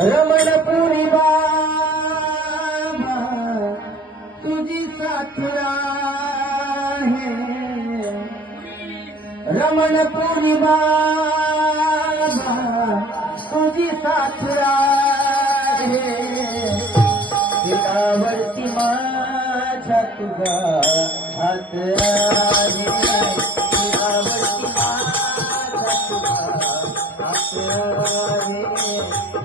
रमणपुरी बाबा तुझी साथरा है रमणपुरी बाबा तुझी साथरा है तिलावरती माझा तुझा हात आहे. तिलावरती माझा तुझा हात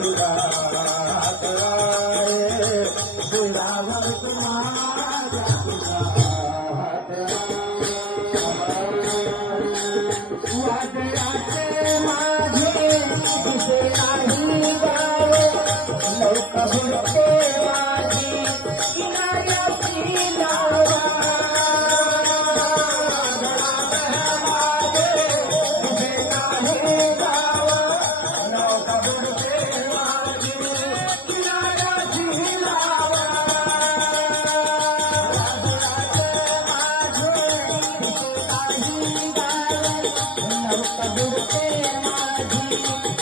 माझा ಮಾಧವ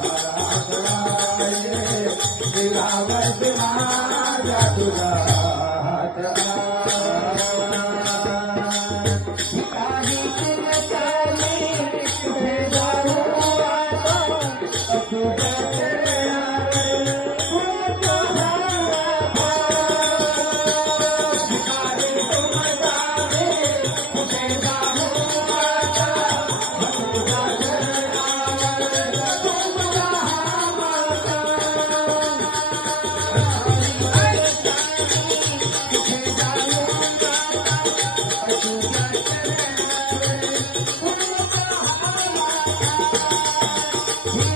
हाताने करू द्यावी सेवा